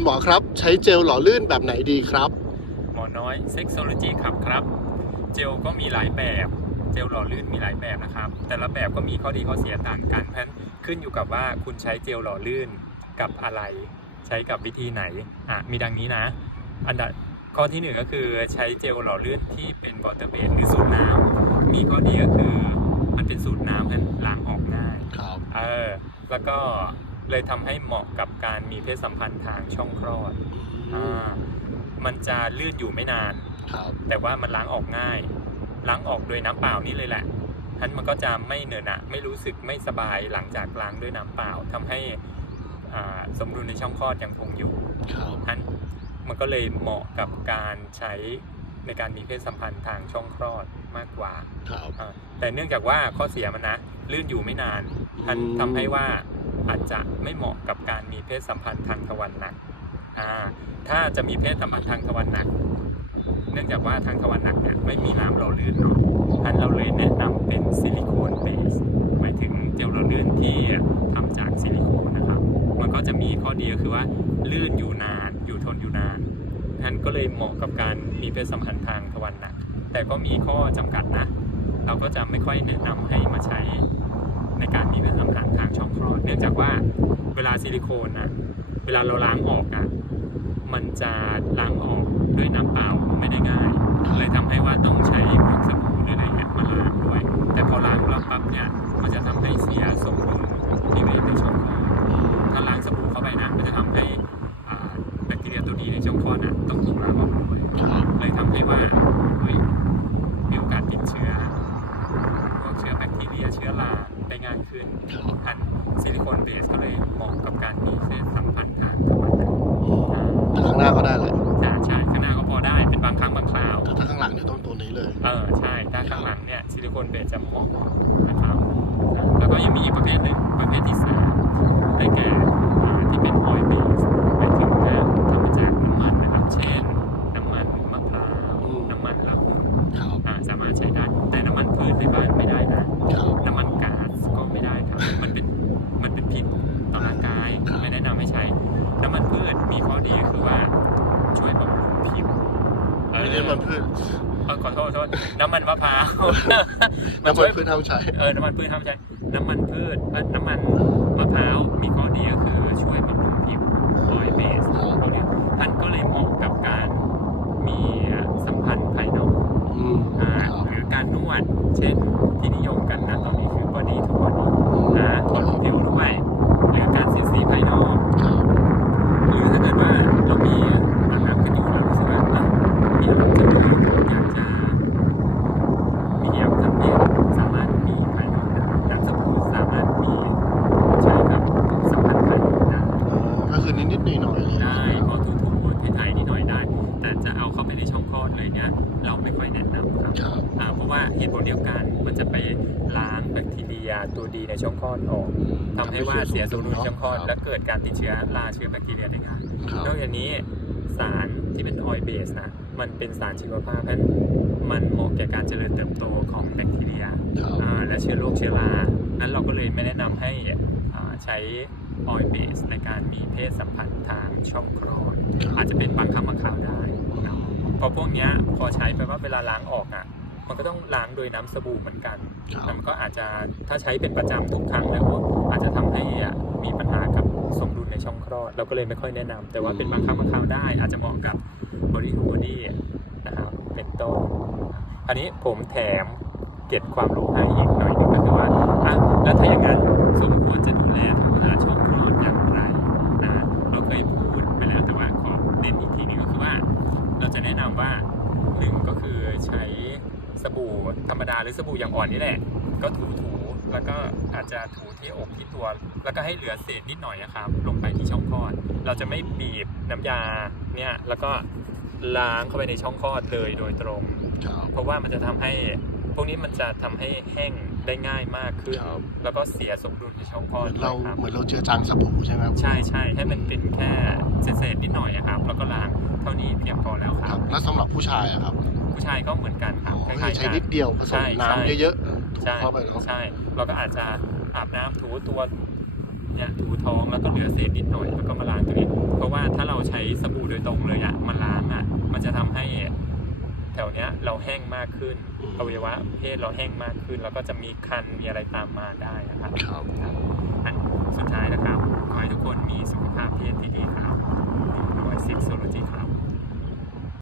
คุณหมอครับ ใช้เจลหล่อลื่นแบบไหนดีครับ หมอน้อยเซ็กโซโลจีครับครับ เจลก็มีหลายแบบ เจลหล่อลื่นมีหลายแบบนะครับ แต่ละแบบก็มีข้อดีข้อเสียต่างกัน เพราะฉะนั้นขึ้นอยู่กับว่าคุณใช้เจลหล่อลื่นกับอะไร ใช้กับวิธีไหนอะมีดังนี้นะ อันดับข้อที่หนึ่งก็คือใช้เจลหล่อลื่นที่เป็นวอเตอร์เบสหรือสูตรน้ำมีข้อดีก็คือมันเป็นสูตรน้ำเพราะฉะนั้นล้างออกง่ายครับเออแล้วก็ เลยทำให้เหมาะกับการมีเพศสัมพันธ์ทางช่องคลอดอ่ามันจะลื่นอยู่ไม่นานครับแต่ว่ามันล้างออกง่าย ล้างออกด้วยน้ำเปล่านี่เลยแหละทันมันก็จะไม่เหนอะหนะไม่รู้สึกไม่สบายหลังจากล้างด้วยน้ำเปล่าทำให้อ่าสมดุลในช่องคลอดยังคงอยู่ครับทันมันก็เลยเหมาะกับการใช้ในการมีเพศสัมพันธ์ทางช่องคลอดมากกว่าครับอ่าแต่เนื่องจากว่าข้อเสียมันนะลื่นอยู่ไม่นานทันทำให้ว่า อาจจะไม่เหมาะกับการมีเพศสัมพันธ์ทางทวารหนักถ้าจะมีเพศสัมพันธ์ทางทวารหนัก เนื่องจากว่าทางทวารหนักเนี่ยไม่มีน้ำหล่อลื่นเนาะท่านเราเลยแนะนำเป็นซิลิโคนเบสหมายถึงเจลหล่อลื่นที่ทำจากซิลิโคนนะครับมันก็จะมีข้อดีก็คือว่าลื่นอยู่นานอยู่ทนอยู่นานท่านก็เลยเหมาะกับการมีเพศสัมพันธ์ทางทวารหนัก แต่ก็มีข้อจำกัดนะ เราก็จะไม่ค่อยแนะนำให้มาใช้ ในการมีเพศสัมพันธ์ทางช่องคลอด เนื่องจากว่าเวลาซิลิโคนอะเวลาเราล้างออกอะมันจะล้างออกด้วยน้ำเปล่าไม่ได้ง่าย เลยทำให้ว่าต้องใช้พวกสบู่หรืออะไรเงี้ยมาล้างด้วย แต่พอล้างแล้วปั๊บเนี่ยมันจะทำให้เสียสมดุลนิเวศในช่องคลอดถ้าล้างสบู่เข้าไปนะมันจะทำให้อ่าแบคทีเรียตัวดีในช่องคลอดนะต้องถูกล้างออกด้วยครับเลยทำให้ว่าเฮ้ยมีโอกาสติดเชื้อพวกเชื้อแบ คทีเรียเชื้อราได้ง่ายขึ้นครับทันซิลิโคนเบสก็เลยเหมาะกับการมีเพศสัมพันธ์ทางทวารหนักแต่ข้างหน้าก็ได้เลยอ่าใช่ข้างหน้าก็พอได้เป็นบางครั้งบางคราวแต่ถ้าข้างหลังเนี่ยต้องตัวนี้เลยเออใช่ด้านข้างหลังเนี่ยซิลิโคนเบสจะเหมาะนะครับอ่าแล้วก็ยังมีอีกประเภทหนึ่งประเภทที่สามได้แก่อ่าที่เป็นออยล์เบสหมายถึงว่าทำมาจากน้ำมันนะครับเช่นน้ำมันมะพร้าวอืมน้ำมันละมุนครับอ่าสามารถใช้ได้แต่น้ำมันพืชในบ้านไม่ได้นะ ครับ น้ำมันก๊าซก็ไม่ได้ครับ มันเป็นมันเป็นพิษต่อร่างกาย ครับ ไม่แนะนำให้ใช้ น้ำมันพืชมีข้อดีคือว่าช่วยบำรุงผิว เออไม่ได้มันพืชเออขอโทษขอโทษน้ำมันมะพร้าวน้ำมันพืชทำใช้ เออ น้ำมันพืชทำใช้ น้ำมันพืชเออน้ำมันมะพร้าวมีข้อดีก็คือช่วยบำรุงผิวออยเบสตรงเนี้ยมันก็เลยเหมาะกับการมีสัมพันธ์ภายนอก อืม อ่า ครับ หรือการนวด เช่นที่นิยมกันนะตอนนี้คือบอดี้ทูบอดี้นะบำรุงผิวด้วยหรือการเสียดสีภายนอก ครับ หรือถ้าเกิดว่าเรามีอาบน้ำกันอยู่เรารู้สึกว่าเอ้ยมีอารมณ์จะดูอยากจะมีอยากทำเย็นสามารถมีภายนอกได้น้ำสบู่สามารถมีใช้กับสัมพันธ์ภายนอกได้ อ๋อก็คือนิดๆหน่อยๆเลย ได้ก็ถูๆไทยๆนิดหน่อยได้ แต่จะเอาเข้าไปใน ช่องคลอดเลยเนี่ยเราไม่ค่อยแนะนำครับครับ อ่าเพราะว่าเหตุผลเดียวกันมันจะไปล้างแบคทีเรียตัวดีในช่องคลอดออกทำให้ว่าเสียสมดุลช่องคลอดและเกิดการติดเชื้อราเชื้อแบคทีเรียได้ง่าย ครับ นอกจากนี้สารที่เป็นออยล์เบสนะมันเป็นสารชีวภาพเพราะฉะนั้นมันเหมาะแก่การเจริญเติบโตของแบคทีเรียครับ อ่าและเชื้อโรคเชื้อรานั้นเราก็เลยไม่แนะนำให้อ่าใช้ออยล์เบสในการมีเพศสัมพันธ์ทางช่องคลอด อาจจะเป็นบางครั้งบางคราวได้นะเพราะพวกเนี้ยพอใช้ไปว่าเวลาล้างออกอะ มันก็ต้องล้างโดยน้ำสบู่เหมือนกันครับมันก็อาจจะถ้าใช้เป็นประจำทุกครั้งแล้วอาจจะทำให้อะมีปัญหากับสมดุลในช่องคลอด เราก็เลยไม่ค่อยแนะนำแต่ว่าเป็นบางครั้งบางคราวได้ อาจจะเหมาะกับบริ o ูบอดี้นะครับเป็นต้นอันนี้ผมแถมเก็บความรู้ให้อีกหน่อย สบู่ธรรมดาหรือสบู่อย่างอ่อนนี่แหละ ก็ถูถูๆแล้วก็อาจจะถูที่อกที่ตัว แล้วก็ให้เหลือเศษนิดหน่อยนะครับ ลงไปที่ช่องคลอด เราจะไม่บีบน้ำยาเนี่ยแล้วก็ล้างเข้าไปในช่องคลอดเลยโดยตรงครับเพราะว่ามันจะทำให้พวกนี้มันจะทำให้แห้งได้ง่ายมากขึ้นครับแล้วก็เสียสมดุลในช่องคลอเหดมือนเราด้วยครับเหมือนเราเจอจางสบู่ใช่ไหมครับใช่ใช่ให้มันเป็นแค่เศษๆนิดหน่อยนะครับ แล้วก็ล้างเท่านี้เพียงพอแล้วคครัรับบแล้วสำหรับผู้ชายอะครับ ผู้ชายก็เหมือนกันครับคล้ใช้นิดเดียวผสมน้ำเยอะๆถูเข้าไปเนาะใช่เราก็อาจจะอาบน้ำถูตัวเนี่ยถูท้องแล้วก็เหลือเศษนิดหน่อยแล้วก็มาล้างตรงนี้ เพราะว่าถ้าเราใช้สบู่โดยตรงเลยอะมาล้างอะมันจะทำให้แถวเนี้ยเราแห้งมากขึ้นอวัยวะเพศเราแห้งมากขึ้น แล้วก็จะมีคันมีอะไรตามมาได้นะครับครับสุดท้ายนะครับขอให้ทุกคนมีสุขภาพเพศที่ดีครับร้วยสิบโซโลจีครับ